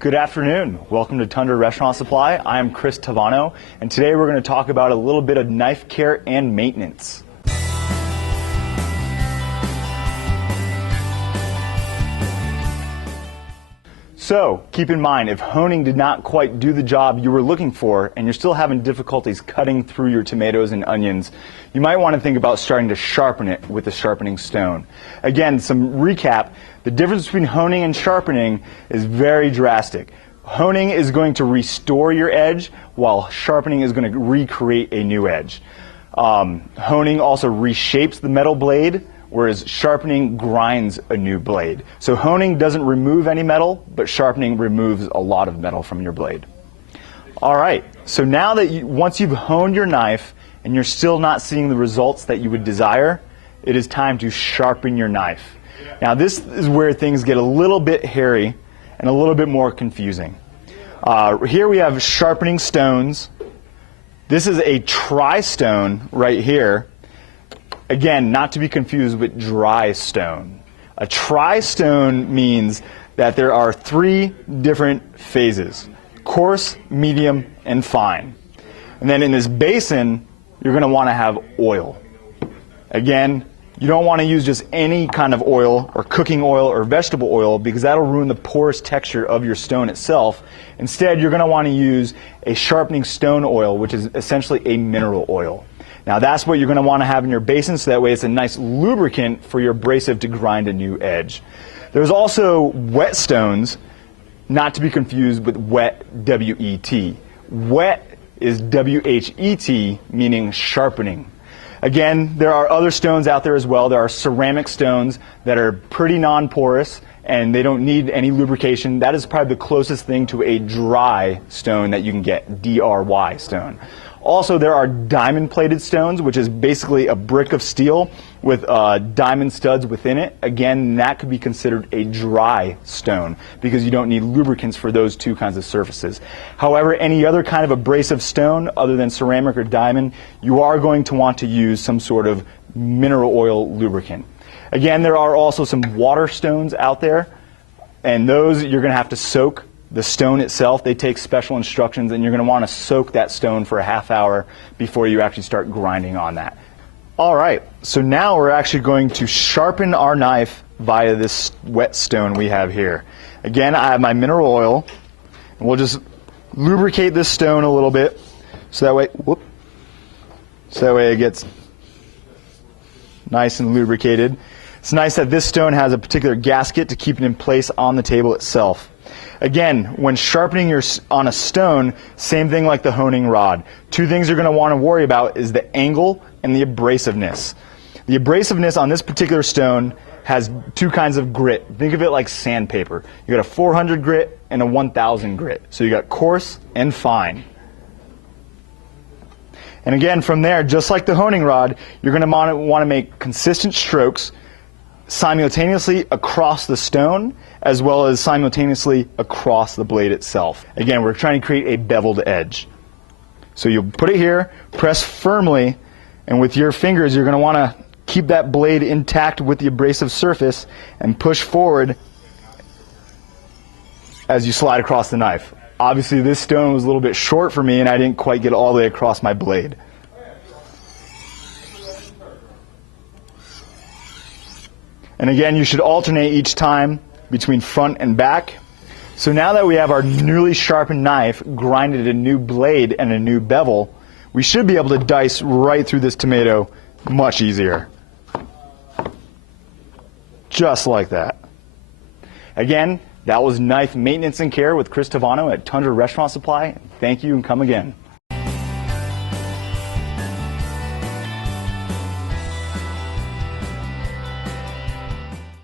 Good afternoon. Welcome to Tundra Restaurant Supply. I am Chris Tavano, and today we're going to talk about a little bit of knife care and maintenance. So, keep in mind, if honing did not quite do the job you were looking for, and you're still having difficulties cutting through your tomatoes and onions, you might want to think about starting to sharpen it with a sharpening stone. Again, some recap, the difference between honing and sharpening is very drastic. Honing is going to restore your edge, while sharpening is going to recreate a new edge. Honing also reshapes the metal blade, whereas sharpening grinds a new blade. So honing doesn't remove any metal, but sharpening removes a lot of metal from your blade. All right, so now that once you've honed your knife and you're still not seeing the results that you would desire, it is time to sharpen your knife. Now this is where things get a little bit hairy and a little bit more confusing. Here we have sharpening stones. This is a tri-stone right here. Again, not to be confused with dry stone. A tri-stone means that there are three different phases: coarse, medium, and fine. And then in this basin, you're going to want to have oil. Again, you don't want to use just any kind of oil or cooking oil or vegetable oil, because that'll ruin the porous texture of your stone itself. Instead, you're going to want to use a sharpening stone oil, which is essentially a mineral oil. Now that's what you're going to want to have in your basin, so that way it's a nice lubricant for your abrasive to grind a new edge. There's also wet stones, not to be confused with wet, W-E-T. Wet is W-H-E-T, meaning sharpening. Again, there are other stones out there as well. There are ceramic stones that are pretty non-porous and they don't need any lubrication. That is probably the closest thing to a dry stone that you can get, D-R-Y stone. Also, there are diamond-plated stones, which is basically a brick of steel with diamond studs within it. Again, that could be considered a dry stone because you don't need lubricants for those two kinds of surfaces. However, any other kind of abrasive stone other than ceramic or diamond, you are going to want to use some sort of mineral oil lubricant. Again, there are also some water stones out there, and those you're going to have to soak. The stone itself, they take special instructions, and you're going to want to soak that stone for a half hour before you actually start grinding on that. All right, so now we're actually going to sharpen our knife via this wet stone we have here. Again, I have my mineral oil, and we'll just lubricate this stone a little bit so that way it gets nice and lubricated. It's nice that this stone has a particular gasket to keep it in place on the table itself. Again, when sharpening on a stone, same thing like the honing rod. Two things you're going to want to worry about is the angle and the abrasiveness. The abrasiveness on this particular stone has two kinds of grit. Think of it like sandpaper. You got a 400 grit and a 1000 grit. So you got coarse and fine. And again, from there, just like the honing rod, you're going to want to make consistent strokes simultaneously across the stone as well as simultaneously across the blade itself. Again, we're trying to create a beveled edge. So you'll put it here, press firmly, and with your fingers you're going to want to keep that blade intact with the abrasive surface and push forward as you slide across the knife. Obviously this stone was a little bit short for me and I didn't quite get all the way across my blade. And again, you should alternate each time between front and back. So now that we have our newly sharpened knife grinded a new blade and a new bevel, we should be able to dice right through this tomato much easier. Just like that. Again, that was Knife Maintenance and Care with Chris Tavano at Tundra Restaurant Supply. Thank you and come again.